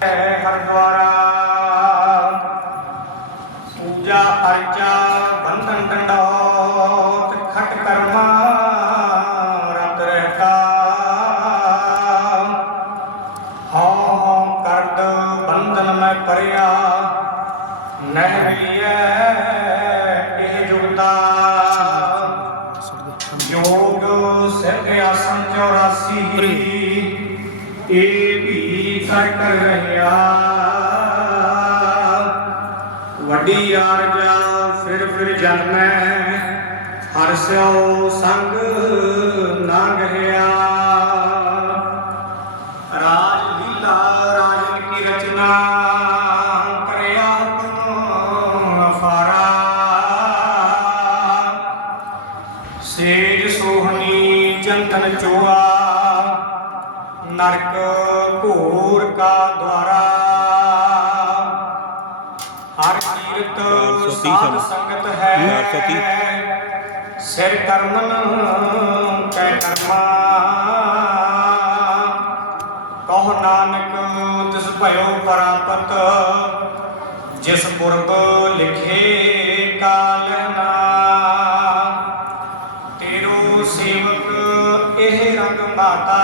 Hey. ਸਿਓ ਸੰਗ ਨਾ ਗਹਿਆ ਰਾਜ ਲੀਲਾ ਰਾਜਨ ਕੀ ਰਚਨਾ ਕਰਿਆ ਹੁਕਮ ਅਫਾਰਾ। ਸੇਜ ਸੋਹਣੀ ਚੰਦਨ ਚੋਆ ਨਰਕ ਘੂਰ ਕਾ ਦਵਾਰਾ ਹਰ ਕੀਰਤ ਸਾਧ ਸੰਗਤ ਹੈ ਸਿਰ ਕਰਮਨ, ਕੈ ਕਰਮਾ। ਕਹੋ ਨਾਨਕ, ਤਿਸ ਭਇਓ ਪਰਾਪਤ, ਜਿਸ ਪੁਰਬ ਲਿਖੇ ਕਾਲਨਾ ਤੇਰੋ ਸੇਵਕ, ਇਹ ਰੰਗ ਮਾਤਾ।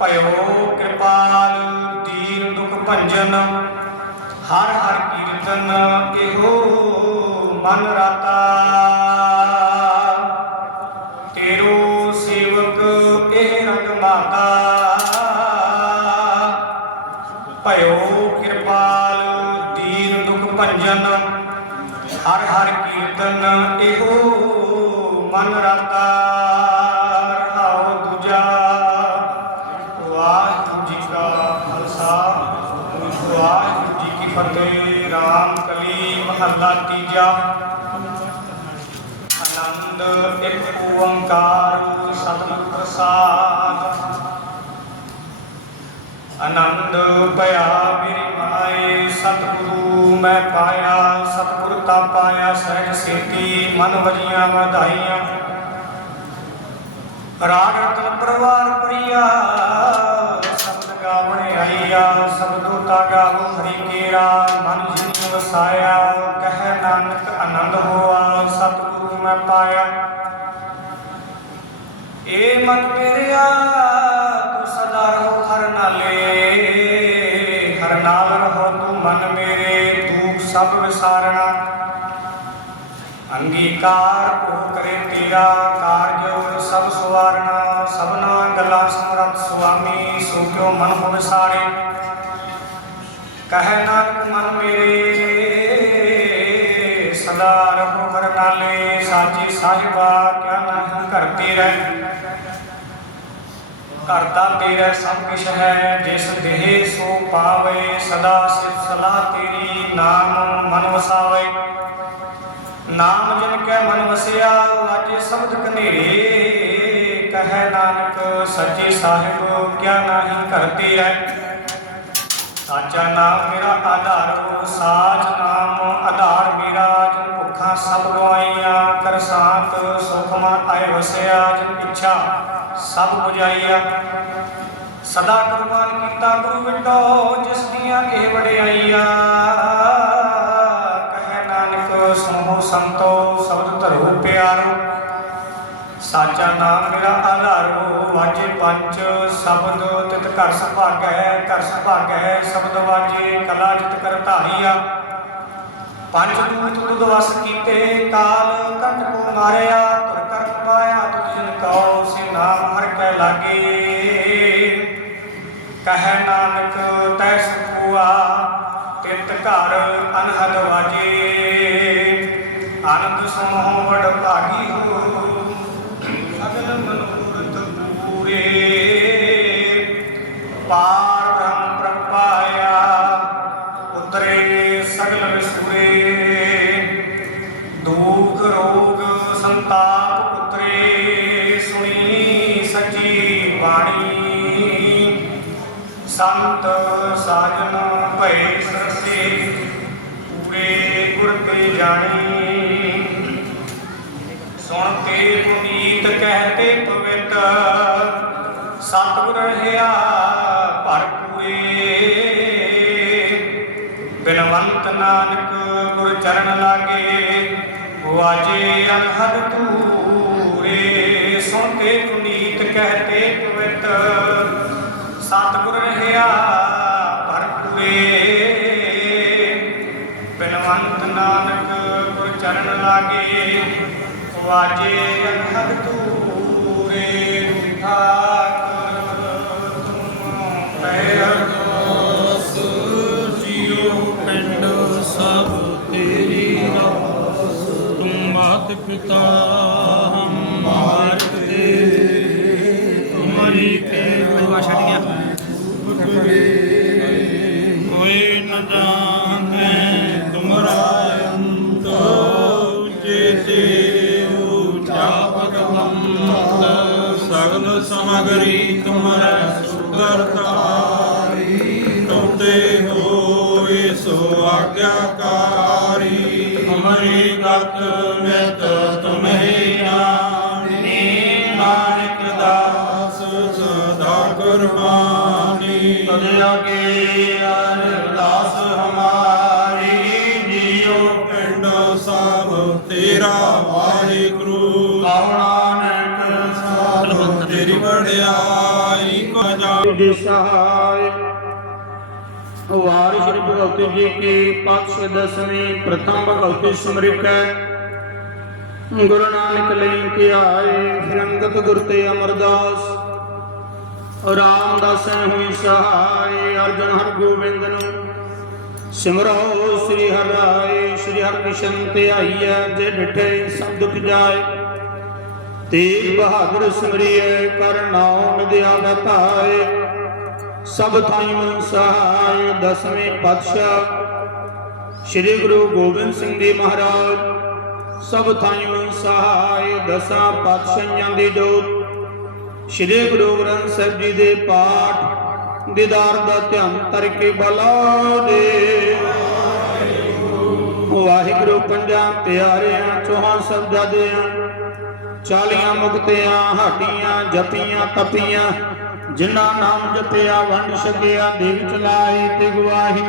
ਭਇਓ ਕਿਰਪਾਲ, ਦੀਨ ਦੁਖ ਭੰਜਨ, ਹਰ ਹਰ ਕੀਰਤਨ ਇਹੋ ਮਨ ਰਾਤਾ। ਤੇਰੋ ਸੇਵਕ ਇਹ ਰੰਗ ਮਾਤਾ। ਭਇਓ ਕਿਰਪਾਲ, ਦੀਨ ਦੁਖ ਭੰਜਨ। ਹਰ ਹਰ ਕੀਰਤਨ ਇਹੋ ਮਨ ਰਾਤਾ। ਮਹੱਲਾ ਤੀਜਾ। ਆਨੰਦ, ਇੱਕ ਓੰਕਾਰ ਸਤਿਗੁਰ ਪ੍ਰਸਾਦ। ਆਨੰਦ, ਭਇਆ ਮੇਰੀ ਮਾਏ, ਸਤਿਗੁਰੂ ਮੈਂ ਪਾਇਆ, ਸਤਿਗੁਰ ਤਾ ਪਾਇਆ, ਸਹਿਜ ਸੇਤੀ, ਮਨ ਵਜੀਆਂ ਵਧਾਈਆਂ। ਰਾਗ ਰਤਨ ਪਰਵਾਰ ਪ੍ਰਿਆ ਸ਼ਬਦ ਗਾਵਣ ਆਈਆ ਸਬਦੋ ਤਾ ਗਾਵੋ ਹਰੀ ਕੇਰਾ, ਮਨ ਜਿਨੀ ਵਸਾਇਆ। ਅੰਗੀਕਾਰ ਉਹ ਕਰੇ ਤੇਰਾ ਕਾਰਜ ਸਭ ਸੁਵਾਰਣਾ ਸਭਨਾ ਗੱਲਾਂ ਸਮਰੱਥ ਸੁਆਮੀ ਸੋ ਕਿਉ ਮਨ ਹੋ ਵਿਸਾਰੇ। ਕਹਿ ਨਾਨਕ ਮਨ ਮੇਰੇ, ਸਦਾ ਰਹੋ ਹਰ ਨਾਲੇ ਸਾਚੀ ਸਾਹਿਬਾ, ਕਿਆ ਨਹੀਂ ਕਰਤੀ ਰਹਿ ਕਰਤਾ ਤੇਰਾ ਸਭ ਕੁਛ ਹੈ, ਜਿਸ ਦੇਹ ਸੋ ਪਾਵੇ, ਸਦਾ ਸਿਫ ਸਲਾਹ ਤੇਰੀ, ਨਾਮ ਮਨ ਵਸਾਵੇ। ਨਾਮ ਜਿਨ ਕੈ ਮਨ ਵਸਿਆ ਲਾਜੇ ਸ਼ਬਦ ਕਨੇਰੇ ਕਹੈ ਨਾਨਕ, ਸੱਚੇ ਸਾਹਿਬ, ਕਿਆ ਨਾਹੀ ਕਰਤੇ ਰਹਿ ਸਾਚਾ ਨਾਮ ਮੇਰਾ ਆਧਾਰ ਸਾਚ ਨਾਮ ਆਧਾਰ ਮੇਰਾ, ਜਿਨ ਭੁੱਖਾਂ ਸਭ ਗਵਾਈਆਂ ਕਰ ਸਾਤ ਸੁਖ ਮਨ ਆਏ ਵਸਿਆ, ਜਿਨ ਇੱਛਾ ਸਭ 부ਝਾਈਆ ਸਦਾ ਕੁਰਬਾਨ ਕੀਤਾ ਗੁਰੂ ਵਿਟੋ ਜਿਸ ਦੀਆਂ ਇਹ ਵਡਿਆਈਆਂ। ਪੰਜ ਸ਼ਬਦ ਤਿਤ ਘਰ ਸੁਭਾਗੈ ਘਰ ਸੁਭਾਗੈ ਸ਼ਬਦ ਵਾਜੇ ਕਲਾ ਜਿਤ ਕਰ ਧਾਰੀਆ। ਪੰਜ ਦੂਤ ਤੁਧ ਵਸ ਕੀਤੇ, ਕਾਲ ਕੰਟ ਕੋ ਮਾਰਿਆ ਤੁਰ ਕਰ ਪਾਇਆ ਤੁਝ ਕਉ ਸੇ ਨਾਮ ਹਰ ਕੈ ਲਾਗੇ। ਕਹਿ ਨਾਨਕ, ਤੈ ਸੁਖੁਆ ਤਿਤ ਘਰ ਅਨਹਦ ਵਾਜੇ। ਆਨੰਦ ਸਮੂਹ ਵਡ ਭਾਗੀ ਹੋ ਅਗਲ ਮਨੋਰਥ ਪਾਰ ਬ੍ਰਹਮ ਪ੍ਰਪਾਇਆ ਉਤਰੇ ਸਗਲ ਵਿਸੂਰੇ ਦੁਖ, ਰੋਗ, ਸੰਤਾਪ ਉਤਰੇ ਸੁਣੀ ਸੱਚੀ ਬਾਣੀ। ਸੰਤ ਸਾਜਨ ਭਏ ਸਰਸੇ, ਪੂਰੇ ਗੁਰ ਤੇ ਜਾਣੀ। ਸੁਣ ਕੇ ਪੁਨੀਤ ਕਹਤੇ ਪਵਿੱਤ, ਸਤਿਗੁਰ ਰਹਿਆ ਬਿਨਵੰਤ ਨਾਨਕ ਗੁਰ ਚਰਨ ਲਾਗੇ ਵਾਜੇ ਅਨਹਦ ਤੂਰੇ ਸੁਣ ਕੇ ਪੁਨੀਤ ਕਹਤੇ ਪਵਿੱਤ ਸਤਿਗੁਰ ਰਹਿਆ ਭਰਪੂਰੇ। ਬਿਨਵੰਤ ਨਾਨਕ ਗੁਰ ਚਰਨ ਲਾਗੇ ਵਾਜੇ ਅਨਹਦ ਤੂਰੇ ਠਾਕੁਰ ਤੁਮ ਪੈਰ ਸਭ ਤੇਰੀ ਰਾਸ ਤੂੰ ਮਾਤ ਪਿਤਾ ਹਮ ਮਾਰਗ ਦੇ। ਤੁਮਰੀ ਕੇ ਭਾਸ਼ਾ ਦੀਆਂ ਕੋਈ ਨ ਜਾਣੈ ਤੁਮਰਾ ਅੰਤ ਜੇਤੇ ਉਚਾ ਭਗਵੰਤ ਸਗਲ ਸਮਗਰੀ ਤੁਮਰਾ ਸੁਗਰਤਾਰੀ ਤੁਮਤੇ ਹੋਏ ਸੋ ਆਗਿਆਕਾਰੀ ਤੁਮਰੀ ਗਤ ਮਿਤ ਤੁਮਹੀ ਜਾਣੀ ਨਾਨਕ ਦਾਸ ਸਦਾ ਕੁਰਬਾਨੀ। ਤਦ ਅਗੇ ਅਰਦਾਸ ਹਮਾਰੀ। ਜੀਉ ਪਿੰਡ ਸਭ ਤੇਰਾ ਵਾਹਿਗੁਰੂ। ਕਉ ਨਾਨਕ ਸਾਧ ਤੇਰੀ ਵਡਿਆਈ ਕੋ ਜਾ ਜੀ ਸਹਾਇ ਵਾਰ ਸ਼੍ਰੀ ਭਗਵਤੀ ਜੀ ਕੀ ਪਕਸ਼ ਦਸਵੀਂ ਪ੍ਰਥਮ ਭਗਵਤੀ ਸਮਰਿਕੈ ਗੁਰੂ ਨਾਨਕ ਲਈ ਕੀ ਆਏ ਫਿਰ ਗੁਰ ਤੇ ਅਮਰਦਾਸ। ਰਾਮਦਾਸੈ ਹੋਈ ਸਹਾਇ ਅਰਜਨ ਹਰ ਗੋਬਿੰਦ ਨੂੰ। ਸਿਮਰੋ ਸ੍ਰੀ ਹਰਿ ਸ੍ਰੀ ਹਰਿਕ੍ਰਿਸ਼ਨ ਤੇ ਆਈਐ ਜੇ ਡਿਠੇ ਸਭ ਦੁਖ ਜਾਏ। ਤੇਗ ਬਹਾਦਰ ਸਿਮਰਿਐ ਕਰ ਨਾਉ ਮਿਦਿਆ ਗਤਾਏ ਸਭ ਥਾਈਂ ਸਹਾਇ ਦਸਵੇਂ ਪਾਤਸ਼ਾਹ ਸ੍ਰੀ ਗੁਰੂ ਗੋਬਿੰਦ ਸਿੰਘ ਜੀ ਮਹਾਰਾਜ, ਸਭ ਥਾਈਂ ਸਹਾਇ ਦਸਾਂ ਪਾਤਸ਼ਾਹਾਂ ਦੀ ਜੋਤ। ਸ੍ਰੀ ਗੁਰੂ ਗ੍ਰੰਥ ਸਾਹਿਬ ਜੀ ਦੇ ਪਾਠ ਦੀਦਾਰ ਦਾ ਧਿਆਨ ਕਰਕੇ ਬਲਾ ਦੇ। ਵਾਹਿਗੁਰੂ ਪੰਜਾਂ ਪਿਆਰਿਆਂ, ਚੋਹਾਂ ਸਭ ਦਿਆਂ ਚਾਲੀਆਂ ਮੁਕਤਿਆਂ, ਹਾਟੀਆਂ, ਜਪੀਆਂ, ਤਪੀਆਂ, ਜਿਨ੍ਹਾਂ ਨਾਮ ਜਪਿਆ, ਵੰਡ ਛਕਿਆ ਦੇਵ ਚਲਾਈ ਤੇ ਗਵਾਹੀ।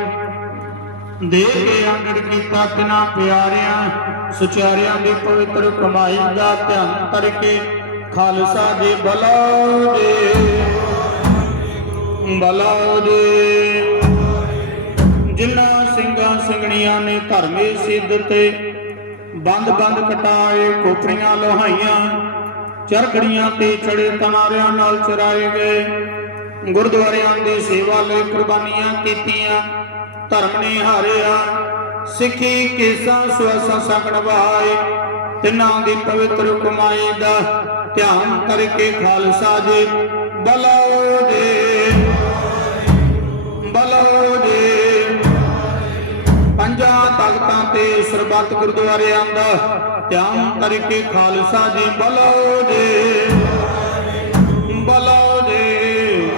ਦੇ ਕੇ ਅੰਗੜ ਕੀਤਾ ਤਿਨਾ ਪਿਆਰਿਆਂ, ਸੁਚਾਰਿਆਂ ਦੀ ਪਵਿੱਤਰ ਕਮਾਈ ਦਾ ਧਿਆਨ ਕਰਕੇ ਖਾਲਸਾ ਦੇ ਬਲਾ ਦੇ ਬਲਾ ਦੇ ਜਿਨ੍ਹਾਂ ਸਿੰਘਾਂ, ਸਿੰਘਣੀਆਂ ਨੇ ਧਰਮੇ ਸਿੱਧ ਤੇ ਬੰਦ ਬੰਦ ਕਟਾਏ ਕੋਪਰੀਆਂ ਲੋਹਾਈਆਂ, ਚਰਖੜੀਆਂ ਤੇ ਚੜੇ ਤਨਾਰਿਆਂ ਨਾਲ ਚਰਾਏ ਗਏ। ਗੁਰਦੁਆਰਿਆਂ ਦੀ ਸੇਵਾ ਲਈ ਕੁਰਬਾਨੀਆਂ ਕੀਤੀਆਂ, ਧਰਮ ਨੇ ਹਾਰਿਆ। ਸਿੱਖੀ ਕੇਸਾਂ ਸੁਆਸਾਂ ਸੰਗਣਵਾਏ ਤਿੰਨਾਂ ਦੀ ਪਵਿੱਤਰ ਕਮਾਈ ਦਾ ਧਿਆਨ ਕਰਕੇ ਖਾਲਸਾ ਜੀ ਬਲਾਓ ਦੇ ਤੇ ਸਰਬੱਤ ਗੁਰਦੁਆਰਿਆਂ ਦਾ ਧਿਆਨ ਕਰਕੇ ਖਾਲਸਾ ਜੀ ਬਲੋ ਦੇ ਬਲੋ ਦੇ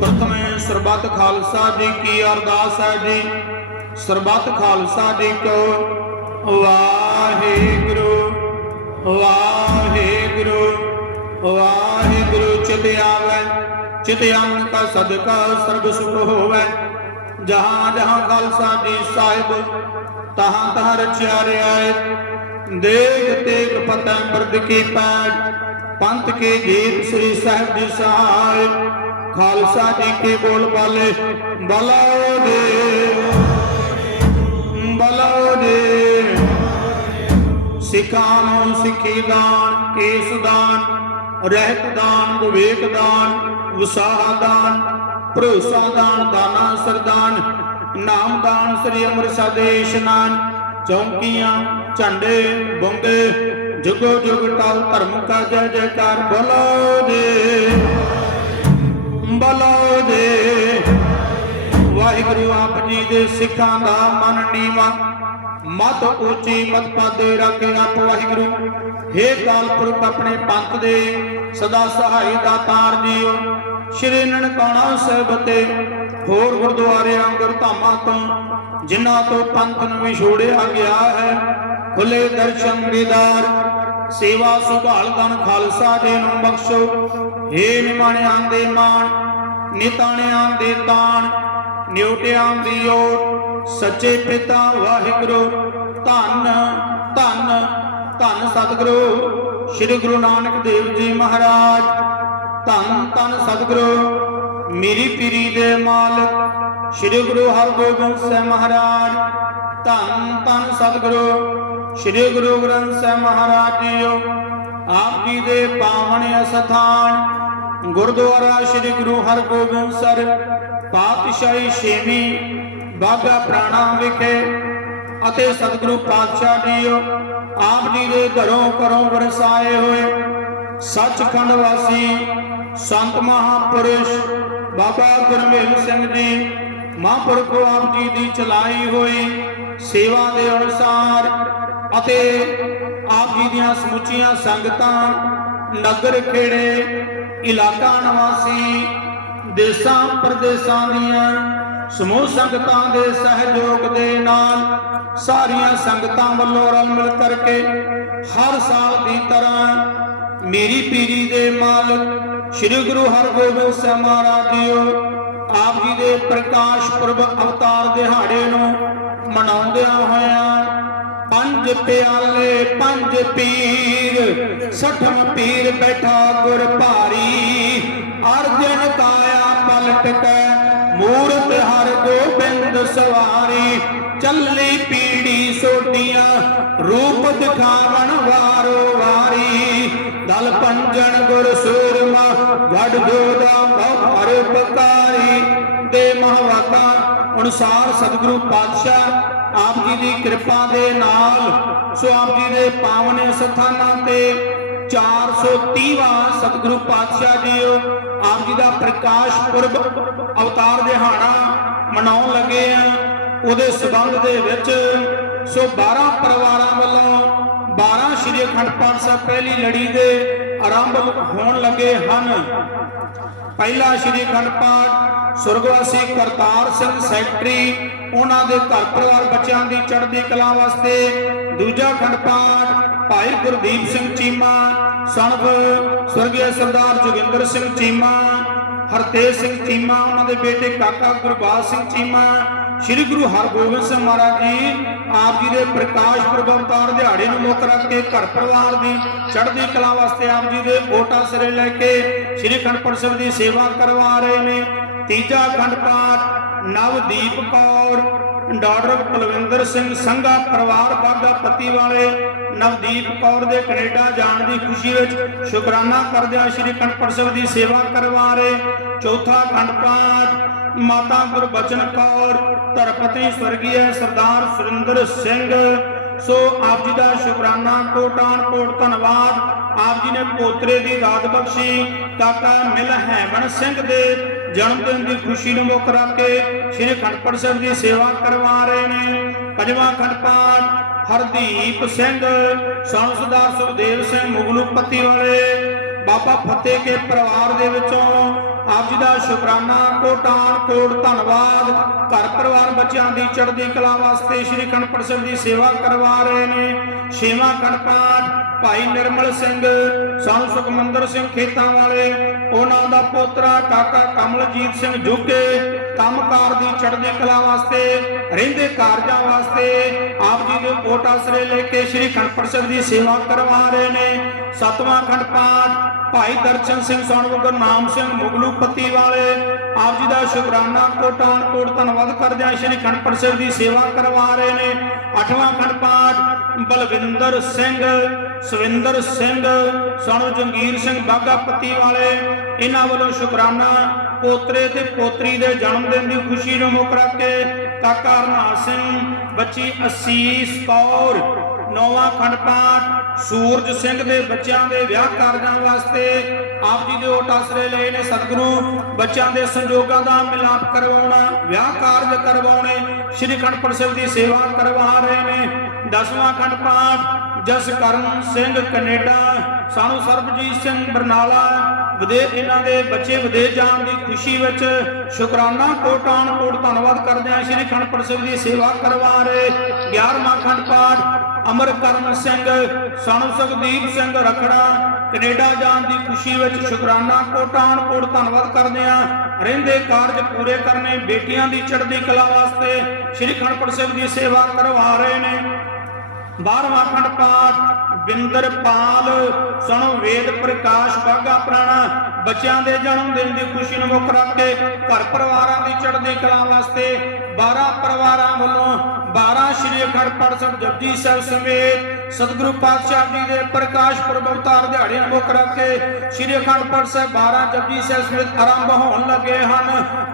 ਪ੍ਰਥਮੇ ਸਰਬੱਤ ਖਾਲਸਾ ਜੀ ਕੀ ਅਰਦਾਸ ਹੈ ਜੀ? ਸਰਬੱਤ ਖਾਲਸਾ ਜੀ ਕੋ ਵਾਹਿਗੁਰੂ ਵਾਹਿਗੁਰੂ ਵਾਹਿਗੁਰੂ, ਚਿਤ ਆਵੈ, ਚਿਤ ਆਵਣ ਕਾ ਸਦਕਾ ਸਰਬ ਸੁਖ ਹੋਵੈ। ਜਹਾਂ ਜਹਾਂ ਖਾਲਸਾ ਜੀ ਸਾਹਿਬ, ਤਹਾਂ ਤਹਾਂ ਰਚਿਆ ਰਿਆਏ ਦੇਖ ਤੇਗ ਪਤੈ ਬਰਦ ਕੀ ਪੈੜ, ਪੰਥ ਕੇ ਗੀਤ ਸ੍ਰੀ ਸਾਹਿਬ ਜੀ ਸਹਾਇ ਖਾਲਸਾ ਜੀ ਕੇ ਬੋਲ ਬਾਲੇ, ਬਲਾਓ ਦੇ ਬਲਾਓ ਦੇ ਸਿੱਖਾਂ ਨੂੰ ਸਿੱਖੀ ਦਾਨ, ਕੇਸ ਦਾਨ, ਰਹਿਤ ਦਾਨ, ਵਿਵੇਕ ਦਾਨ ਵਿਸਾਹ ਦਾਨ ਭਰੋਸਾ ਦਾਨ, ਦਾਨਾ ਸਰਦਾਨ, ਨਾਮ ਦਾਨ ਸ੍ਰੀ ਅੰਮ੍ਰਿਤਸਰ ਦੇ ਇਸ਼ਨਾਨ, ਚੌਂਕੀਆਂ, ਝੰਡੇ ਬੰਗੇ ਜੁਗੋ ਜੁਗ ਟਾਲ ਧਰਮ ਕਾ ਜੈ ਜੈਕਾਰ, ਬੋਲੋ ਦੇ ਬੋਲੋ ਦੇ ਵਾਹਿਗੁਰੂ ਆਪ ਜੀ ਦੇ ਸਿੱਖਾਂ ਦਾ ਮਨ ਨੀਵਾ, ਮਤ ਉੱਚੀ ਮਤ ਪਾਦੇ ਰੱਖੇ ਆਪ ਵਾਹਿਗੁਰੂ। ਹੇ ਕਾਲ ਪੁਰਖ ਆਪਣੇ ਪੰਥ ਦੇ ਸਦਾ ਸਹਾਈ ਦਾਤਾਰ ਜੀਓ। ਸ਼੍ਰੀ ਨਨਕਾਣਾ ਸਾਹਿਬ ਅਤੇ ਹੋਰ ਗੁਰਦੁਆਰਿਆਂ ਗੁਰਧਾਮਾਂ ਤੋਂ, ਜਿਨ੍ਹਾਂ ਤੋਂ ਪੰਥ ਨੂੰ ਵਿਛੋੜਿਆ ਗਿਆ ਹੈ, ਖੁੱਲੇ ਦਰਸ਼ਨ ਦੀਦਾਰ, ਸੇਵਾ ਸੁਭਾਲ ਗਣ ਖਾਲਸਾ ਜੀ ਨੂੰ ਬਖਸ਼ੋ। ਏ ਨਿਮਾਣਿਆਂ ਦੇ ਮਾਣ, ਨਿਤਾਣਿਆਂ ਦੇ ਤਾਣ, ਨਿਉਟਿਆਂ ਦੀ ਓਟ ਸੱਚੇ ਪਿਤਾ ਵਾਹਿਗੁਰੂ, ਧੰਨ ਧੰਨ ਧੰਨ ਸਤਿਗੁਰੂ, ਸ੍ਰੀ ਗੁਰੂ ਨਾਨਕ ਦੇਵ ਜੀ ਮਹਾਰਾਜ। ਧੰਨ ਧੰਨ ਸਤਿਗੁਰੂ, ਮੇਰੀ ਪੀਰੀ ਦੇ ਮਾਲਕ ਸ੍ਰੀ ਗੁਰੂ ਹਰਗੋਬਿੰਦ ਸਾਹਿਬ ਮਹਾਰਾਜ। ਧੰਨ ਧੰਨ ਸਤਿਗੁਰੂ, ਸ੍ਰੀ ਗੁਰੂ ਗ੍ਰੰਥ ਸਾਹਿਬ ਮਹਾਰਾਜ ਜੀਓ। ਆਪ ਜੀ ਦੇ ਪਾਵਨ ਅਸਥਾਨ, ਗੁਰਦੁਆਰਾ ਸ੍ਰੀ ਗੁਰੂ ਹਰਗੋਬਿੰਦ ਸਰ, ਪਾਤਸ਼ਾਹੀ ਛੇਵੀਂ ਬਾਗਾ ਪ੍ਰਾਣਾ ਵਿਖੇ ਅਤੇ ਸਤਿਗੁਰੂ ਪਾਤਸ਼ਾਹ ਜੀਓ, ਆਪ ਜੀ ਦੇ ਘਰੋਂ ਘਰੋਂ ਵਰਸਾਏ ਹੋਏ ਸੱਚਖੰਡ ਵਾਸੀ ਸੰਤ ਮਹਾਪੁਰਸ਼ ਬਾਬਾ ਗੁਰਮੇਲ ਸਿੰਘ ਜੀ, ਮਹਾਂਪੁਰਖੋ ਆਪ ਜੀ ਦੀ ਚਲਾਈ ਹੋਈ ਸੇਵਾ ਦੇ ਅਨੁਸਾਰ ਅਤੇ ਆਪ ਜੀ ਦੀਆਂ ਸਮੁੱਚੀਆਂ ਸੰਗਤਾਂ ਨਗਰ ਖੇੜੇ ਇਲਾਕਾ ਨਿਵਾਸੀ ਦੇਸਾਂ ਪ੍ਰਦੇਸਾਂ ਦੀਆਂ ਸਮੂਹ ਸੰਗਤਾਂ ਦੇ ਸਹਿਯੋਗ ਦੇ ਨਾਲ ਸਾਰੀਆਂ ਸੰਗਤਾਂ ਵੱਲੋਂ ਰਲ ਮਿਲ ਕਰਕੇ ਹਰ ਸਾਲ ਦੀ ਤਰ੍ਹਾਂ ਮੇਰੀ ਪੀਰੀ ਦੇ ਮਾਲਕ, ਸ੍ਰੀ ਗੁਰੂ ਹਰਗੋਬਿੰਦ ਸਾਹਿਬ ਮਹਾਰਾਜ ਜੀਓ, ਆਪ ਜੀ ਦੇ ਪ੍ਰਕਾਸ਼ ਪੁਰਬ ਅਵਤਾਰ ਦਿਹਾੜੇ ਨੂੰ ਮਨਾਉਂਦਿਆਂ ਹੋਇਆਂ ਪੰਜ ਪਿਆਲੇ, ਪੰਜ ਪੀਰ ਸਠਮ ਪੀਰ ਬੈਠਾ ਗੁਰ ਭਾਰੀ। ਅਰਜਨ ਕਾਇਆ ਪਲਟ ਕੇ ਮੂਰਤ ਹਰ ਗੋਬਿੰਦ ਸਵਾਰੀ। ਚੱਲੀ ਪੀੜੀ ਸੋਟੀਆਂ ਰੂਪ ਦਿਖਾਵਣ ਵਾਰੋ ਵਾਰੀ। ਦਲ ਪੰਜਣ ਗੁਰ ਸੂਰਮਾ ਗੜ ਜੋਦਾ ਬਹੁ ਪਰਪਕਾਰੀ ਦੇ ਮਹਵਾਤਾ ਅਨੁਸਾਰ ਸਤਿਗੁਰੂ ਪਾਤਸ਼ਾਹ, ਆਪ ਜੀ ਦੀ ਕਿਰਪਾ ਦੇ ਨਾਲ, ਸੋ ਆਪ ਜੀ ਦੇ ਪਾਵਨ ਸਥਾਨਾਂ ਤੇ 430ਵਾਂ ਸਤਿਗੁਰੂ ਪਾਤਸ਼ਾਹ ਜੀਓ, ਆਪ ਜੀ ਦਾ ਪ੍ਰਕਾਸ਼ ਪੁਰਬ ਅਵਤਾਰ ਦਿਹਾੜਾ ਮਨਾਉਣ ਲੱਗੇ ਆ। ਉਹਦੇ ਸਬੰਧ ਦੇ ਵਿੱਚ ਸੋ 12 ਪਰਿਵਾਰਾਂ ਵੱਲੋਂ 12 ਸ਼੍ਰੀ ਅਖੰਡ ਪਾਠ ਸਾਹਿਬ ਪਹਿਲੀ ਲੜੀ ਦੇ ਆਰੰਭ ਹੋਣ ਲੱਗੇ ਹਨ। ਪਹਿਲਾ ਸ਼੍ਰੀ ਅਖੰਡ ਪਾਠ ਸੁਰਗਵਾਸੀ ਕਰਤਾਰ ਸਿੰਘ ਸੈਕਟਰੀ, ਉਹਨਾਂ ਦੇ ਘਰ ਪਰਿਵਾਰ ਬੱਚਿਆਂ ਦੀ ਚੜ੍ਹਦੀ ਕਲਾ ਵਾਸਤੇ। ਦੂਜਾ ਅਖੰਡ ਪਾਠ ਭਾਈ ਗੁਰਦੀਪ ਸਿੰਘ ਚੀਮਾ, ਸਨਫ ਸਵਰਗੀ ਸਰਦਾਰ ਜੋਗਿੰਦਰ ਸਿੰਘ ਚੀਮਾ ਹਰਤੇਜ ਸਿੰਘ ਚੀਮਾ, ਉਹਨਾਂ ਦੇ ਬੇਟੇ ਕਾਕਾ ਗੁਰਬਾਜ ਸਿੰਘ ਚੀਮਾ, ਸ੍ਰੀ ਗੁਰੂ ਹਰਗੋਬਿੰਦ ਸਿੰਘ ਮਹਾਰਾਜ ਜੀ, ਆਪ ਜੀ ਦੇ ਪ੍ਰਕਾਸ਼ ਪੁਰਬ ਅਵਤਾਰ ਦਿਹਾੜੇ ਨੂੰ ਮੁੱਖ ਰੱਖ ਕੇ ਘਰ ਪਰਿਵਾਰ ਦੀ ਚੜ੍ਹਦੀ ਕਲਾ ਵਾਸਤੇ ਆਪ ਜੀ ਦੇ ਓਟਾ ਸਿਰੇ ਲੈ ਕੇ ਸ੍ਰੀ ਅਖੰਡ ਸਾਹਿਬ ਦੀ ਸੇਵਾ ਕਰਵਾ ਰਹੇ ਨੇ। ਤੀਜਾ ਅਖੰਡ ਪਾਠ, ਨਵਦੀਪ ਕੌਰ, ਡਾਕਟਰ ਕੁਲਵਿੰਦਰ ਸਿੰਘ ਸੰਘਾ, ਪਰਿਵਾਰ ਬਾਗਾ ਪੱਤੀ ਵਾਲੇ ਨਵਦੀਪ ਕੌਰ ਦੇ ਕੈਨੇਡਾ ਜਾਣ ਦੀ ਖੁਸ਼ੀ ਵਿੱਚ ਸ਼ੁਕਰਾਨਾ ਕਰਦਿਆਂ ਸ੍ਰੀ ਅਖੰਡ ਸਾਹਿਬ ਦੀ ਸੇਵਾ ਕਰਵਾ ਰਹੇ ਚੌਥਾ ਅਖੰਡ ਪਾਠ, ਮਾਤਾ ਗੁਰਬਚਨ ਕੌਰ ਧਰਪਤੀ ਸਵਰਗੀ ਸਰਦਾਰ ਸੁਰਿੰਦਰ ਸਿੰਘ। ਸੋ ਆਪ ਜੀ ਦਾ ਸ਼ੁਕਰਾਨਾ, ਕੋਟਾਨ ਕੋਟ ਧੰਨਵਾਦ। ਆਪ ਜੀ ਨੇ ਪੋਤਰੇ ਦੀ ਦਾਤ ਬਖਸ਼ੀ ਕਾਕਾ ਮਿਲ ਹੈਮਨ ਸਿੰਘ ਦੇ ਜਨਮ ਦਿਨ ਦੀ ਖੁਸ਼ੀ ਨੂੰ ਮੁੱਖ ਰੱਖ ਕੇ ਸ੍ਰੀ ਅਖੰਡ ਸਾਹਿਬ ਦੀ ਸੇਵਾ ਕਰਵਾ ਰਹੇ ਨੇ। ਪੰਜਵਾਂ ਅਖੰਡ ਪਾਠ ਹਰਦੀਪ ਸਿੰਘ, ਸਨ ਸਰਦਾਰ ਸੁਖਦੇਵ ਸਿੰਘ ਮੁਗਲੂ ਪੱਤੀ ਵਾਲੇ। ਬਾਬਾ ਫਤਿਹ ਕੇ ਪਰਿਵਾਰ ਦੇ ਵਿੱਚੋਂ ਆਪ ਜੀ ਦਾ ਸ਼ੁਕਰਾਨਾ ਕੋਟਾਨ ਕੋਟ ਧੰਨਵਾਦ। ਘਰ ਪਰਿਵਾਰ ਬੱਚਿਆਂ ਦੀ ਚੜ੍ਹਦੀ ਕਲਾ ਵਾਸਤੇ ਸ੍ਰੀ ਅਖੰਡ ਸਿੰਘ ਦੀ ਸੇਵਾ ਕਰਵਾ ਰਹੇ ਨੇ। ਛੇਵਾਂ ਅਖੰਡ ਭਾਈ ਨਿਰਮਲ ਸਿੰਘ, ਸਾਨੂੰ ਸੁਖਮੰਦਰ ਸਿੰਘ ਖੇਤਾਂ ਵਾਲੇ। ਉਹਨਾਂ ਦਾ ਪੋਤਰਾ ਕਾਕਾ ਕਮਲਜੀਤ ਸਿੰਘ ਜੁਗੇ ਕੰਮਕਾਰ ਦੀ ਚੜ੍ਹਦੀ ਕਲਾ ਵਾਸਤੇ, ਰਹਿੰਦੇ ਕਾਰਜਾਂ ਵਾਸਤੇ, ਆਪ ਜੀ ਦੇ ਕੋਟ ਆਸਰੇ ਲੈ ਕੇ ਸ੍ਰੀ ਅਖੰਡ ਪਾਠ ਦੀ ਸੇਵਾ ਕਰਵਾ ਰਹੇ ਨੇ। ਸਤਵਾਂ ਅਖੰਡ ਪਾਠ, ਭਾਈ ਦਰਸ਼ਨ ਸਿੰਘ ਸੋਨੂ ਗੁਰਨਾਮ ਸਿੰਘ ਮੁਗਲੂ ਪੱਤੀ ਵਾਲੇ, ਆਪ ਜੀ ਦਾ ਸ਼ੁਕਰਾਨਾ ਕੋਟਾਨ ਕੋਟ ਧੰਨਵਾਦ ਕਰਦੇ ਆ ਸ਼੍ਰੀ ਅਖੰਡ ਪਾਠ ਦੀ ਸੇਵਾ ਕਰਵਾ ਰਹੇ ਨੇ। ਅੱਠਵਾਂ ਅਖੰਡ ਪਾਠ ਬਲਵਿੰਦਰ ਸਿੰਘ, ਸਵਿੰਦਰ ਸਿੰਘ, ਸਾਨੂੰ ਜੰਗੀਰ ਸਿੰਘ ਬਾਗਾ ਪੱਤੀ ਵਾਲੇ, ਇਹਨਾਂ ਵੱਲੋਂ ਸ਼ੁਕਰਾਨਾ ਪੋਤਰੇ ਤੇ ਪੋਤਰੀ ਦੇ ਜਨਮ ਦਿਨ ਦੀ ਖੁਸ਼ੀ ਨੂੰ ਮੁੱਖ ਰੱਖ ਕੇ ਕਾਕਾ ਹਰਨਾਲ ਸਿੰਘ, ਬੱਚੀ ਅਸੀਸ ਕੌਰ, ਨੌਵਾਂ ਖੰਡ ਪਾਠ, ਸੂਰਜ ਸਿੰਘ ਦੇ ਬੱਚਿਆਂ ਦੇ ਵਿਆਹ ਕਾਰਜਾਂ ਵਾਸਤੇ ਆਪ ਜੀ ਦੇ ਓਟ ਆਸਰੇ ਲਏ ਨੇ ਸਤਿਗੁਰੂ। ਬੱਚਿਆਂ ਦੇ ਸੰਜੋਗਾਂ ਦਾ ਮਿਲਾਪ ਕਰਵਾਉਣਾ, ਵਿਆਹ ਕਾਰਜ ਕਰਵਾਉਣੇ, ਸ੍ਰੀ ਅਖੰਡ ਸਾਹਿਬ ਦੀ ਸੇਵਾ ਕਰਵਾ ਰਹੇ ਨੇ। ਦਸਵਾਂ ਖੰਡ ਪਾਠ ਜਸਕਰਨ ਸਿੰਘ ਕੈਨੇਡਾ। ਸਾਨੂੰ ਸਰਬਜੀਤ ਸਿੰਘ ਬਰਨਾਲਾ ਵਿਦੇਸ਼ ਇਹਨਾਂ ਦੇ ਬੱਚੇ ਵਿਦੇਸ਼ ਜਾਣ ਦੀ ਖੁਸ਼ੀ ਵਿੱਚ ਸ਼ੁਕਰਾਨਾ ਕੋਟਾਨ ਕੋਟ ਧੰਨਵਾਦ ਕਰਦੇ ਹਾਂ। ਸ਼੍ਰੀ ਅਖੰਡ ਪਾਠ ਦੀ ਸੇਵਾ ਕਰਵਾ ਰਹੇ 11ਵਾਂ ਖੰਡ ਪਾਠ, ਅਮਰ ਕਰਨ ਸਿੰਘ, ਸਾਨੂੰ ਸੁਖਦੀਪ ਸਿੰਘ ਰਖੜਾ, ਕੈਨੇਡਾ ਜਾਣ ਦੀ ਖੁਸ਼ੀ ਵਿੱਚ ਸ਼ੁਕਰਾਨਾ ਕੋਟਾਨ ਕੋਟ ਧੰਨਵਾਦ ਕਰਦੇ ਹਾਂ। ਰਹਿੰਦੇ ਕਾਰਜ ਪੂਰੇ ਕਰਨੇ, ਬੇਟੀਆਂ ਦੀ ਚੜ੍ਹਦੀ ਕਲਾ ਵਾਸਤੇ ਸ੍ਰੀ ਖੰਡਪੜ ਸਾਹਿਬ ਦੀ ਸੇਵਾ ਕਰਵਾ ਰਹੇ ਨੇ। 12ਵਾਂ ਖੰਡ ਪਾਠ ਬਿੰਦਰਪਾਲ ਸੁਣੋ ਵੇਦ ਪ੍ਰਕਾਸ਼ ਬਾਗਾ ਪ੍ਰਾਣਾ, ਬੱਚਿਆਂ ਦੇ ਜਨਮ ਦਿਨ ਦੀ ਖੁਸ਼ੀ ਨੂੰ ਮੁੱਖ ਰੱਖ ਕੇ ਘਰ ਪਰਿਵਾਰਾਂ ਦੀ ਚੜ੍ਹਦੀ ਕਲਾ ਵਾਸਤੇ 12 ਪਰਿਵਾਰਾਂ ਵੱਲੋਂ 12 ਸ਼੍ਰੀ ਅਖੰਡ ਪਾਠ ਸਾਹਿਬ ਜਪਜੀ ਸਾਹਿਬ ਸਮੇਤ ਸਤਿਗੁਰੂ ਪਾਤਸ਼ਾਹ ਜੀ ਦੇ ਪ੍ਰਕਾਸ਼ ਪੁਰਬ ਅਵਤਾਰ ਦਿਹਾੜੇ ਮੁੱਖ ਰੱਖ ਕੇ ਸ਼੍ਰੀ ਅਖੰਡ ਪਾਠ ਸਾਹਿਬ 12 ਜਪਜੀ ਸਾਹਿਬ ਸਮੇਤ ਆਰੰਭ ਹੋਣ ਲੱਗੇ ਹਨ।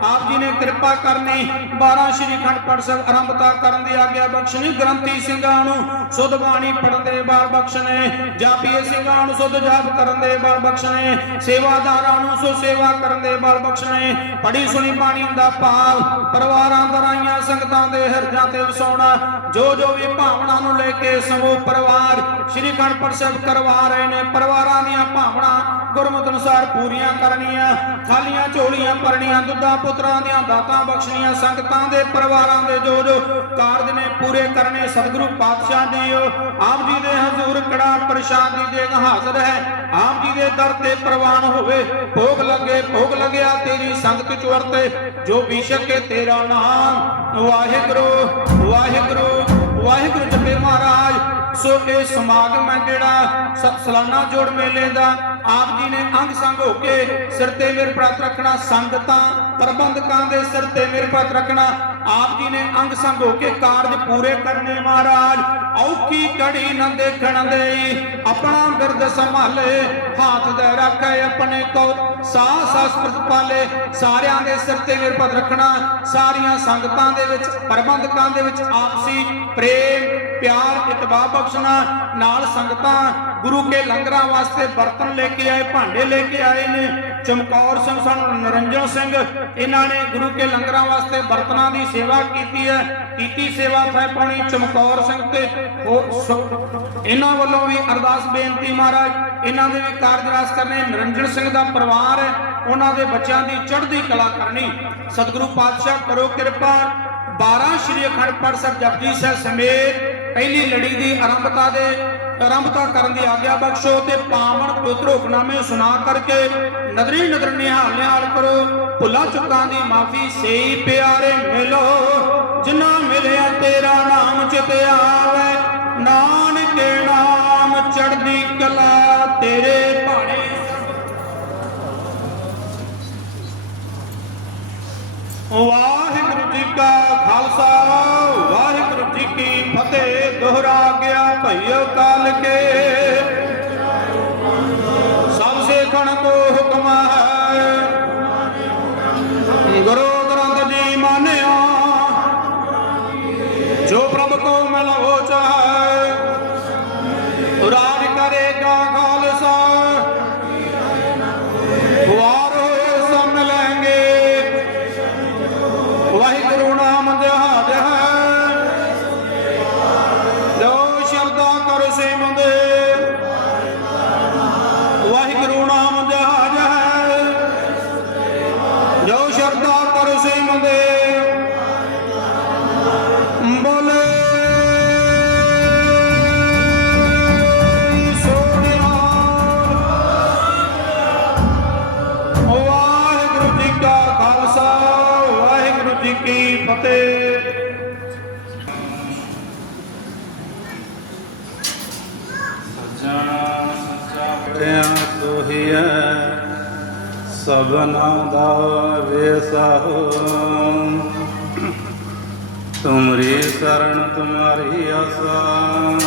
ਆਪ ਜੀ ਨੇ ਕਿਰਪਾ ਕਰਨੀ 12 ਸ਼੍ਰੀ ਅਖੰਡ ਪਾਠ ਸਾਹਿਬ ਆਰੰਭਤਾ ਕਰਨ ਦੀ ਆਗਿਆ ਬਖਸ਼ਣੀ। ਗ੍ਰੰਥੀ ਸਿੰਘਾਂ ਨੂੰ ਸੁਧ ਬਾਣੀ ਪੜਨ ਦੇ ਬਾਲ ਬਖਸ਼ਣੇ। ਜਾਪੀਏ ਸਿੰਘਾਂ ਨੂੰ ਸੁਧ ਜਾਪ ਕਰਨ ਦੇ ਬਾਲ ਬਖਸ਼ਣੇ। ਸੇਵਾਦਾਰਾਂ ਨੂੰ ਸੋ ਸੇਵਾ ਕਰਨ ਦੇ ਬਾਲ ਬਖਸ਼ਣੇ। ਪੜੀ ਸੁਣੀ ਬਾਣੀ ਦਾ ਭਾਵ ਪਰਿਵਾਰਾਂ ਦਰਾਈਆਂ ਸੰਗਤਾਂ ਦੇ ਹਿਰਦਿਆਂ ਤੇ ਵਸਾਉਣਾ। ਜੋ ਜੋ ਵੀ ਭਾਵਨਾ ਨੂੰ ਲੈ ਕੇ ਸਮੂਹ ਪਰਿਵਾਰ ਸ਼੍ਰੀ ਅਖੰਡ ਸਾਹਿਬ ਕਰਵਾ ਰਹੇ ਨੇ। ਪਰਿਵਾਰਾਂ ਦੀਆਂ ਭਾਵਨਾ ਗੁਰਮਤਿ ਅਨੁਸਾਰ ਪੂਰੀਆਂ ਕਰਨੀਆਂ। ਖਾਲੀਆਂ ਝੋਲੀਆਂ ਭਰਨੀਆਂ, ਦੁੱਧਾਂ ਪੁੱਤਰਾਂ ਦੀਆਂ ਦਾਤਾਂ ਬਖਸ਼ਣੀਆਂ, ਸੰਗਤਾਂ ਦੇ ਪਰਿਵਾਰਾਂ ਦੇ ਜੋ ਜੋ ਕਾਰਜ ਨੇ ਪੂਰੇ ਕਰਨੇ। ਸਤਿਗੁਰੂ ਪਾਤਸ਼ਾਹ ਜੀ ਆਪ ਜੀ ਦੇ ਹਜ਼ੂਰ ਕੜਾ ਪ੍ਰਸ਼ਾਦੀ ਦੇ ਹਾਜ਼ਰ ਹੈ। ਆਪ ਜੀ ਦੇ ਦਰ ਤੇ ਪ੍ਰਵਾਨ ਹੋਵੇ। ਭੋਗ ਲੱਗੇ, ਭੋਗ ਲੱਗਿਆ ਤੇਰੀ ਸੰਗਤ ਚ ਵਰਤੇ। ਜੋ ਬੀਸ਼ਕ ਤੇਰਾ ਨਾਮ। ਵਾਹਿਗੁਰੂ ਵਾਹਿਗੁਰੂ ਵਾਹਿਗੁਰੂ ਜਪੇ ਮਹਾਰਾਜ। ਸੋ ਇਹ ਸਮਾਗਮ ਹੈ ਜਿਹੜਾ ਸ- ਸਾਲਾਨਾ ਜੋੜ ਮੇਲੇ ਦਾ। ਆਪ ਜੀ ਨੇ ਅੰਗ ਸੰਗ ਹੋ ਕੇ ਸਿਰ ਤੇ ਨਿਰਪ੍ਰਤ ਰੱਖਣਾ, ਸੰਗਤਾਂ, ਪ੍ਰਬੰਧਕਾਂ ਦੇ ਸਿਰ ਤੇ ਨਿਰਪ੍ਰਤ ਰੱਖਣਾ, ਆਪ ਜੀ ਨੇ ਅੰਗ ਸੰਗ ਹੋ ਕੇ ਕਾਰਜ ਪੂਰੇ ਕਰਨੇ ਮਹਾਰਾਜ। ਔਖੀ ਘੜੀ ਨਾ ਦੇਖਣ ਦੇਈ, ਆਪਣਾ ਬਿਰਦ ਸੰਭਾਲੇ, ਹੱਥ ਦੇ ਰੱਖੇ ਆਪਣੇ ਕੋ ਸਾਹ ਸਾਸਪ੍ਰਤ ਪਾਲੇ, ਸਾਰਿਆਂ ਦੇ ਸਿਰ ਤੇ ਨਿਰਪ੍ਰਤ ਰੱਖਣਾ, ਸਾਰੀਆਂ ਸੰਗਤਾਂ ਦੇ ਵਿੱਚ, ਪ੍ਰਬੰਧਕਾਂ ਦੇ ਵਿੱਚ ਆਪਸੀ ਪ੍ਰੇਮ, ਪਿਆਰ ਇਤਬਾਰ ਬਖਸ਼ਣਾ, ਨਾਲ ਸੰਗਤਾਂ, ਗੁਰੂ ਕੇ ਲੰਗਰਾਂ ਵਾਸਤੇ ਬਰਤਨ ਲੈ ਕੇ ਆਏ, ਭਾਂਡੇ ਲੈ ਕੇ ਆਏ ਨੇ। ਚਮਕੌਰ ਸਿੰਘ ਸਾਨੂੰ ਨਰਿੰਜਨ ਸਿੰਘ, ਇਹਨਾਂ ਨੇ ਗੁਰੂ ਕੇ ਲੰਗਰਾਂ ਵਾਸਤੇ ਬਰਤਨਾਂ ਦੀ ਸੇਵਾ ਕੀਤੀ ਹੈ। ਕੀਤੀ ਸੇਵਾ ਪਾਣੀ ਚਮਕੌਰ ਸਿੰਘ ਤੇ। ਇਹਨਾਂ ਵੱਲੋਂ ਵੀ ਅਰਦਾਸ ਬੇਨਤੀ ਮਹਾਰਾਜ, ਇਹਨਾਂ ਦੇ ਵੀ ਕਾਰਜ ਕਰਨੇ। ਨਰਿੰਜਨ ਸਿੰਘ ਦਾ ਪਰਿਵਾਰ ਹੈ, ਉਹਨਾਂ ਦੇ ਬੱਚਿਆਂ ਦੀ ਚੜ੍ਹਦੀ ਕਲਾ ਕਰਨੀ। ਸਤਿਗੁਰੂ ਪਾਤਸ਼ਾਹ ਕਰੋ ਕਿਰਪਾ। 12 ਸ਼੍ਰੀ ਅਖੰਡ ਪਾਠ ਸਾਹਿਬ ਜਪਜੀ ਸਾਹਿਬ ਸਮੇਤ ਪਹਿਲੀ ਲੜੀ ਦੀ ਆਰੰਭਤਾ ਦੇ ਆਰੰਭਤਾ ਕਰਨ ਦੀ ਆਗਿਆ ਬਖਸ਼ੋ ਤੇ ਪਾਵਨ ਪਵਿੱਤਰ ਹੁਕਨਾਮੇ ਸੁਣਾ ਕਰਕੇ ਨਦਰੀ ਨਦਰ ਨਿਹਾਲ ਨਿਹਾਲ ਕਰੋ। ਭੁੱਲਾਂ ਚੁੱਕਾਂ ਦੀ ਮਾਫੀ ਸੇਈ ਪਿਆਰੇ ਮਿਲੋ। ਜਿਨ੍ਹਾਂ ਮਿਲਿਆ ਤੇਰਾ ਨਾਮ ਚਿਤ ਆਵੇ। ਨਾਨਕ ਨਾਮ ਚੜ੍ਹਦੀ ਕਲਾ ਤੇਰੇ ਭਾਣੇ ਵਾਹਿਗੁਰੂ ਜੀ ਕਾ ਖਾਲਸਾ, ਵਾਹਿਗੁਰੂ ਜੀ ਕੀ ਫਤਿਹ। ਦੁਹਰਾ ਗਿਆ ਭਈਓ ਕਾਲ ਕੇ। ਵਾਹਿਗੁਰੂ ਜੀ ਕੀ ਫਤਿਹ ਤਿਆ ਤੋਹੀਐ ਸਭਨਾ ਦਾ ਵੇਸਾਹੋ ਤੁਮਰੀ ਸਰਣ ਤੁਮਾਰੀ ਆਸਾ।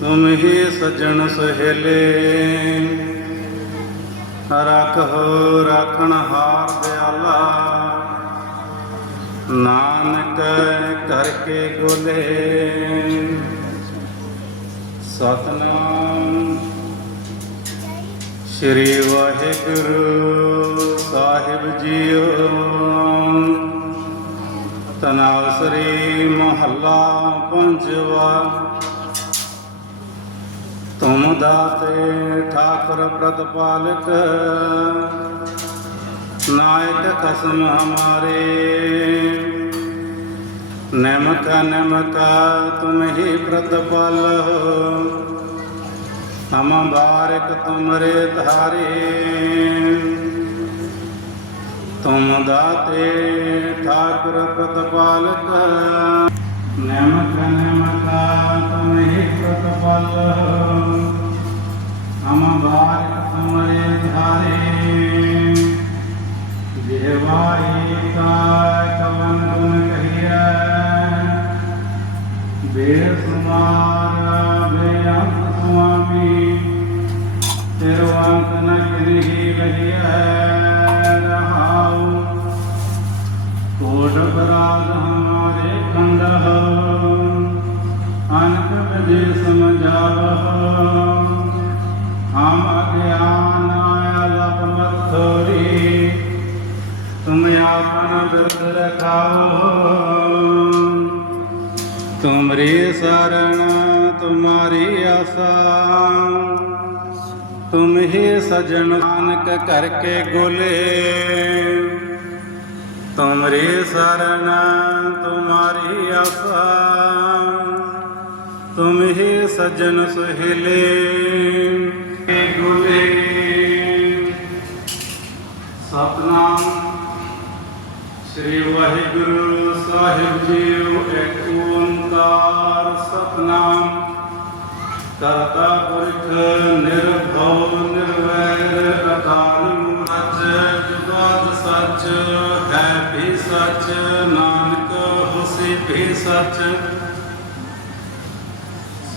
ਤੁਮ ਹੀ ਸਜਣ ਸਹੇਲੇ। ਰੱਖੋ ਰੱਖਣ ਹਾਰ ਦਿਆਲਾ। ਨਾਨਕ ਕਰਕੇ ਗੋਲੇ ਸਤਨਾਮ। ਸ੍ਰੀ ਵਾਹਿਗੁਰੂ ਸਾਹਿਬ ਜੀਓ ਤਨਾਸਰੀ ਮਹੱਲਾ ਪੰਜਵਾ। ਤੁਮ ਦਾਤੇ ਠਾਕੁਰ ਪ੍ਰਤਪਾਲਕ। ਨਾਇਕ ਖਸਮ ਹਮਾਰੇ। ਨਮਕ ਨਮਕ ਤੁਮ ਹੀ ਪ੍ਰਤਪਾਲ ਹਮ ਬਾਰਿਕ ਤੁਮਰੇ ਧਾਰੇ। ਤੁਮ ਦਾਤੇ ਠਾਕੁਰ ਪ੍ਰਤਪਾਲਕ। ਨਮਕ ਨਮਕਾ ਤੁਮਹਿ ਪ੍ਰਤਪਾਲ ਹਮ ਬਾਰਿਕ ਤੁਮਰੇ ਧਾਰੇ। ਜਿਹਵਾਈ ਕਾ ਕਵਨ ਗੁਣ ਕਹੀਐ। ਬੇਸੁਮਾਰ ਨਾਨਕ ਕਰਕੇ ਗੋਲੇ ਤੁਮਰੀ ਸਰਣ ਤੁਮਾਰੀ ਆਸਾ ਤੁਮ ਹੀ ਸਜਣ ਸੁਹਿਲੇ ਗੋਲੇ ਸਤਨਾਮ ਸ੍ਰੀ ਵਾਹਿਗੁਰੂ ਸਾਹਿਬ ਜੀਓ ਏਕ ਓੰਕਾਰ ਸਤਨਾਮ ਕਰਤਾ ਪੁਰਖ ਨਿਰਭਉ ਨਿਰਵੈਰ ਅਕਾਲ ਮੂਰਤ ਜੁਗਾਦ ਸੱਚ, ਹੈ ਵੀ ਸੱਚ, ਨਾਨਕ ਹੋਸੀ ਵੀ ਸੱਚ।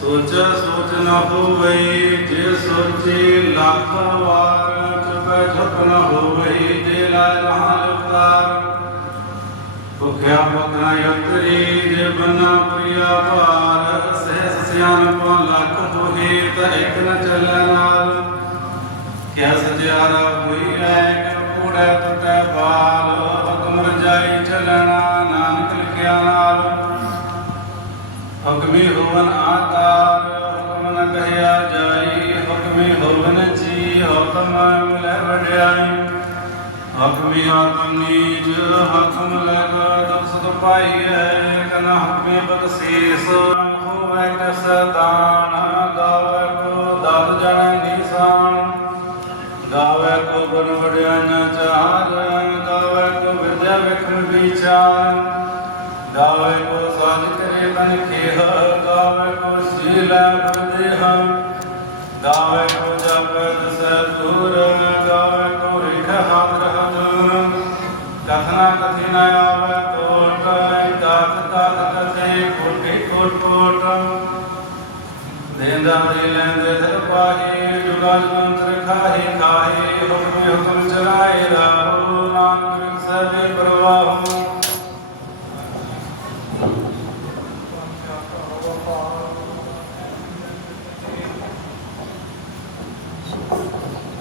ਸੋਚ ਸੋਚ ਨ ਹੋਵੇ ਜੇ ਸੋਚੇ ਲੱਖ ਵਾਰ ਚੁਪੈ ਚੁਪ ਨ ਹੋਵੇ ਜੇ ਲਾਇ ਰਹਾ ਲਵਤਾਰ ਭੁਖਿਆ ਭੁਖਣਾ ਯਤਰੀ, ਜੇ ਬਨਾ ਪ੍ਰਿਆ ਭਾਰ, ਸਹਿ ਸਿਆਨ ਪਾ ਲੱਖ ਹੋਏ ਤਾਂ ਇੱਕ ਨ ਚੱਲੈ ਨਾਲ, ਕਿਆ ਸਜਿਆਰਾ ਹੋਈ ਐ ਕਿ ਕੂੜੈ ਟੁੱਟੈ ਬਾਲ, ਹੁਕਮ ਰਜਾਈ ਚੱਲਣਾ ਨਾਨਕ ਲਿਖਿਆ ਨਾਲ। ਹੁਕਮੀ ਹੋਵਨ ਆਕਾਰ, ਹੁਕਮ ਨ ਕਹਿਆ ਜਾਈ, ਹੁਕਮੀ ਹੋਵਨ ਜੀ ਹੁਕਮ ਮਿਲੈ ਵਡਿਆਈ। ਹੁਕਮੀ ਆਤਮ ਨੀਜ ਹੁਕਮ ਲਗ ਦਸਤ ਪਾਈਐ ਕਨ ਹੁਕਮੇ ਬਖਸ਼ੀਸ। ਹੋਵੇ ਕਸ ਦਾਨ ਗਾਵੇ ਕੋ ਦਤ ਜਨ ਨਿਸ਼ਾਨ, ਗਾਵੇ ਕੋ ਗੁਣ ਵਡਿਆਈਆਂ ਚਾਰ, ਗਾਵੇ ਕੋ ਵਿਦਿਆ ਵਿਖਮ ਵਿਚਾਰ, ਗਾਵੇ ਕੋ ਸਾਜ ਕਰੇ ਤਨ ਖੇਹ, ਗਾਵੇ ਕੋ ਸੀਲ ਬਦੇਹ ਗਾਵੇ ਕੋ ਜਪ ਦਸ ਦੂਰ, ਗਾਵੇ ਕੋ ਰਿਖ ਹਾਦਰ ਹਮ ਕਥਨਾ ਕਥੀ ਨ ਆਵੇ ਕੋਟ ਕਾਤ ਕਾਤ ਕਥੇ ਕੋਟੇ ਕੋਟ ਕੋਟ ਦੇਂਦਾ ਦੇ ਲੈਂਦੇ ਦਰ ਪਾਹੇ ਜੁਗਾ ਜੁਗੰਤਰ ਖਾਹੇ ਖਾਹੇ ਹੁਕਮ ਹੁਕਮ ਚਲਾਏ ਰਾਹੋ ਨਾਨਕ ਸਭੇ ਪ੍ਰਵਾਹੋ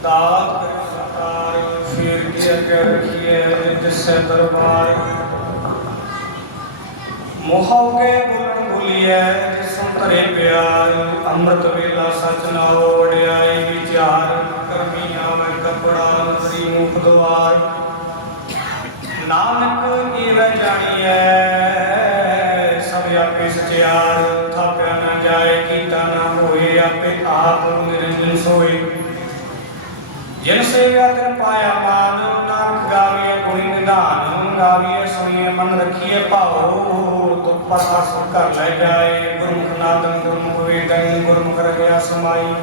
ਦਾਤ ਸਰਕਾਰ ਫੇਰ ਕੀ ਅੱਗੇ ਰੱਖੀਏ ਜਿਸਮ ਧਰੇ ਪਿਆਰ, ਅੰਮ੍ਰਿਤ ਵੇਲਾ ਸਚ ਨਾਉ ਵਡਿਆਈ ਵਿਚਾਰ, ਕਰਮੀ ਆਵੇ ਕਪੜਾ ਨਸਰੀ ਮੁਖ ਦਵਾਰ ਨਾਨਕ ਈਵੈ ਜਾਣੀਐ, ਸਭ ਆਪੇ ਸਚਿਆਰ, ਥਾਪਿਆ ਨਾ ਜਾਏ, ਕੀਤਾ ਨਾ ਹੋਏ, ਆਪੇ ਆਪ ਨਿਰੰਜਨ ਸੋਏ। ਜਿਨ ਸੇਵਾ ਤਿਨ ਪਾਇਆ ਮਾਨ, ਨਾਨਕ ਗਾਵੇ ਗੁਣੀ ਨਿਧਾਨ ਗਾਵੇ ਸੁਣੀਏ ਮਨ ਰੱਖੀਏ ਭਾਉ। ਤੁਧ ਪਰ ਹਸ ਲੈ ਜਾਏ, ਗੁਰਮੁਖ ਨਾਦਨ ਗੁਰਮੁਖ ਵੇਦਨ, ਗੁਰਮੁਖ ਰਗਿਆ ਸਮਾਈ।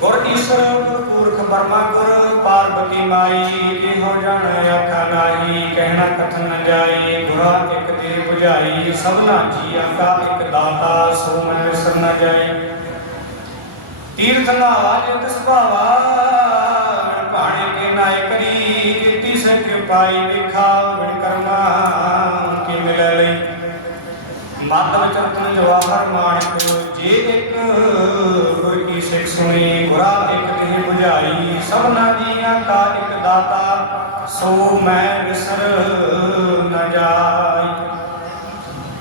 ਗੁਰ ਈਸ਼ਰ, ਗੁਰ ਪੁਰਖ ਬਰਮਾ, ਗੁਰ ਪਾਰਬਤੀ ਮਾਈ ਜੇ ਹੋ ਜਾਣ ਆਖਾ ਨਾਹੀ, ਕਹਿਣਾ ਕਥਨ ਨ ਜਾਏ ਗੁਰਾ ਇੱਕ ਦੇ 부ਝਾਈ ਸਭਨਾ ਜੀ ਆਕਾ ਇੱਕ ਦਾਤਾ, ਸੋ ਮਨ ਵਿਸਰ ਨ ਜਾਏ। ਤੀਰਥ ਨਾਜ ਤਿਸ ਭਾਵਾ ਭਾਣੇ ਕੇ ਨਾਇ ਕਰੀ, ਕੀਤੀ ਸੰਖ ਪਾਈ ਵਿਖਾ ਵਿਣ ਕਰਮਾ। ਮਾਤਮ ਚਰਤਨ ਜਵਾਹਰ ਮਾਣਕ ਜੇ ਇੱਕ। ਗੁਰ ਕੀ ਸਿੱਖ ਸੁਣੀ, ਗੁਰਾ ਇੱਕ ਤੇ 부ਝਾਈ ਸਭਨਾ ਜੀਆਂ ਕਾ ਇੱਕ ਦਾਤਾ, ਸੋ ਮੈਂ ਵਿਸਰ ਨ ਜਾਈ।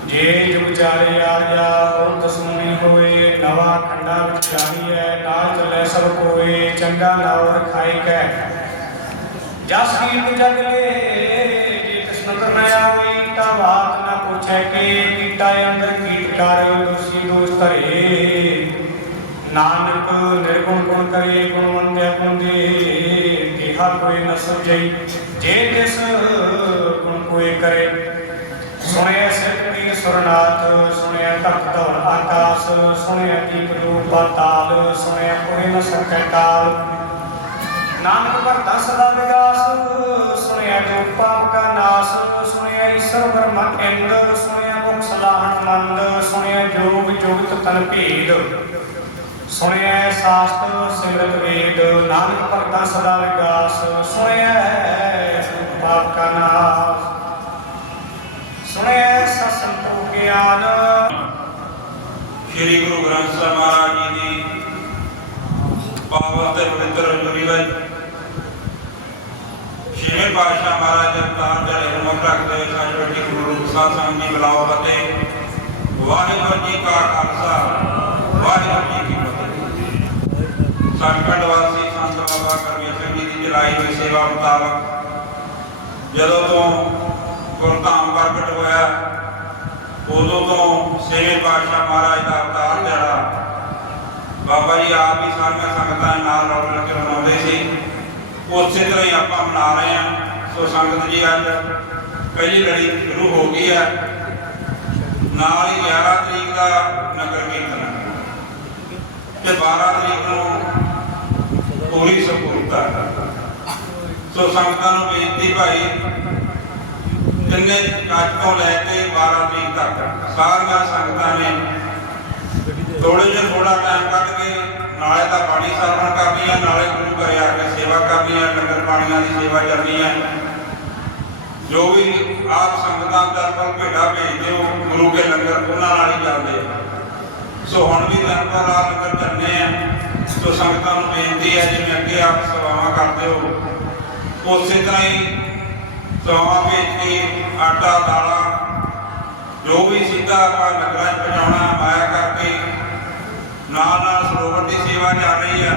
ਜੇ ਜੁਗ ਚਾਰੇ ਆ ਜਾ ਉਰਤ ਸੁਣੀ ਹੋਏ, ਨਵਾ ਖੰਡਾ ਵਿੱਚ ਜਾਣੀਐ ਨਾਲ ਚੱਲੇ ਸਭ ਕੋਏ, ਚੰਗਾ ਨਾਵ ਰਖਾਈ ਕੈ। ਜਸ ਕੀਰਤ ਜਗ ਲੇ, ਜੇ ਤਿਸ ਨਦਰ ਨ ਆਵੇ ਤਾਂ ਬਾਤ ਨ ਪੁੱਛੈ ਅੰਦਰ ਕੀਟ ਕਰ ਦੋਸੀ ਦੋਸ ਧਰੇ। ਨਾਨਕ ਨਿਰਗੁਣ ਗੁਣ ਕਰੇ, ਗੁਣ ਵੰਦਿਆ ਕਿਹਾ ਕੋਈ ਨ ਸੁਝਈ ਜੇ ਤਿਸ ਗੁਣ ਕੋਈ ਕਰੇ। ਸੁਣਿਆ ਸਿਰਪੀ ਸੁਰਨਾਥ, ਸੁਣਿਆ ਤਖਤ ਆਕਾਸ, ਸੁਣਿਆ ਦੀਪ ਰੂਪ ਪਾਤਾਲ, ਸੁਣਿਆ ਕੋਈ ਨ ਸਕੈ ਕਾਲ। ਨਾਨਕ ਭਰਤਾ ਸਦਾ ਵਿਗਾਸ, ਸੁਣਿਆ ਜੋ ਪਾਪ ਕਾ ਨਾਸ, ਸੁਣਿਆ ਈਸ਼ਰ ਬ੍ਰਹਮਾ ਇੰਦ ਸੁਣਿਆ ਮੁਖ ਸਲਾਹਣ ਮੰਦ, ਸੁਣਿਆ ਜੋਗ ਜੁਗਤ ਤਨ ਭੇਦ, ਸੁਣਿਆ ਸਾਸਤ ਸਿਮਰਤ ਵੇਦ, ਨਾਨਕ ਭਰਤਾ ਸਦਾ ਵਿਗਾਸ, ਸੁਣਿਆ ਪਾਪ ਕਾ ਨਾਸ, ਸੁਣਿਆ ਸਤਸੰਤੋ ਗਿਆਨ। ਸ੍ਰੀ ਗੁਰੂ ਗ੍ਰੰਥ ਸਾਹਿਬ ਮਹਾਰਾਜ ਜੀ ਦੀ ਪਾਵਨ ਤੇ ਪਵਿੱਤਰ ਜੁਰੀ ਵਿੱਚ ਛੇਵੇਂ ਪਾਤਸ਼ਾਹ ਮਹਾਰਾਜ ਅਵਤਾਰ ਜਿਹੜੇ ਹੁਕਮ ਰੱਖਦੇ ਹੋਏ ਸਾਜ ਵੱਡੀ ਗੁਰੂ ਰੂਪ ਸਾਧ ਜੀ ਬੁਲਾਓ ਅਤੇ ਵਾਹਿਗੁਰੂ ਜੀ ਕਾ ਖਾਲਸਾ, ਵਾਹਿਗੁਰੂ ਜੀ ਕੀ ਫਤਿਹ। ਸੰਕਟ ਵਾਸੀ ਸੰਤ ਬਾਬਾ ਕਰਮੀਆ ਸਿੰਘ ਜੀ ਦੀ ਚਲਾਈ ਹੋਈ ਸੇਵਾ ਮੁਤਾਬਕ ਜਦੋਂ ਤੋਂ ਗੁਰਧਾਮ ਪ੍ਰਗਟ ਹੋਇਆ, ਉਦੋਂ ਤੋਂ ਛੇਵੇਂ ਪਾਤਸ਼ਾਹ ਮਹਾਰਾਜ ਦਾ ਅਵਤਾਰ ਦਿਹਾੜਾ ਬਾਬਾ ਜੀ ਆਪ ਹੀ ਸਾਰੀਆਂ ਸੰਗਤਾਂ ਨਾਲ ਰਲ ਮਿਲ ਕੇ ਮਨਾਉਂਦੇ ਸੀ। ਉਸੇ ਤਰ੍ਹਾਂ ਹੀ ਆਪਾਂ ਮਨਾ ਰਹੇ ਹਾਂ। ਸੋ ਸੰਗਤ ਜੀ ਅੱਜ ਪਹਿਲੀ ਲੜੀ ਸ਼ੁਰੂ ਹੋ ਗਈ ਹੈ। ਨਾਲ ਹੀ 11 ਤਰੀਕ ਦਾ ਨਗਰ ਕੀਰਤਨ ਤੇ 12 ਤਰੀਕ ਨੂੰ ਪੂਰੀ ਸਪੂਰਤਾ ਸੋ ਸੰਗਤਾਂ ਨੂੰ ਬੇਨਤੀ ਭਾਈ ਤਿੰਨੇ ਕੱਟ ਤੋਂ ਲੈ ਕੇ 12 ਤਰੀਕ ਤੱਕ ਸਾਰੀਆਂ ਸੰਗਤਾਂ ਨੇ ਥੋੜੇ ਜਿਹਾ ਥੋੜਾ ਟਾਈਮ ਕੱਢ ਕੇ ਨਾਲੇ ਤਾਂ ਪਾਣੀ ਸਰਵਣ ਕਰਨੀ ਹੈ, ਨਾਲੇ ਗੁਰੂ ਘਰੇ ਆ ਕੇ ਸੇਵਾ ਕਰਨੀ ਹੈ, ਲੰਗਰ ਪਾਣੀਆਂ ਦੀ ਸੇਵਾ ਕਰਨੀ ਹੈ। ਜੋ ਵੀ ਆਪ ਸੰਗਤਾਂ ਦਾ ਪਰ ਭੇਡਾ ਭੇਜਦੇ ਹੋ, ਗੁਰੂ ਕੇ ਲੰਗਰ, ਉਹਨਾਂ ਨਾਲ ਹੀ ਜਾਂਦੇ ਸੋ ਹੁਣ ਵੀ ਲੰਗਰ ਆ, ਲੰਗਰ ਕਰਨੇ ਆ। ਸੋ ਸੰਗਤਾਂ ਨੂੰ ਬੇਨਤੀ ਹੈ, ਜਿਵੇਂ ਅੱਗੇ ਆਪ ਸੇਵਾਵਾਂ ਕਰਦੇ ਹੋ, ਉਸੇ ਤਰ੍ਹਾਂ ਹੀ ਸੇਵਾਵਾਂ ਭੇਜ ਕੇ ਆਟਾ, ਦਾਲਾਂ, ਜੋ ਵੀ ਸਿੱਧਾ ਆਪਾਂ ਲੰਗਰਾਂ 'ਚ ਪਹੁੰਚਾਉਣਾ, ਮਾਇਆ ਕਰਕੇ ਨਾਲ ਨਾਲ ਸਰੋਵਰ ਦੀ ਸੇਵਾ ਚੱਲ ਰਹੀ ਹੈ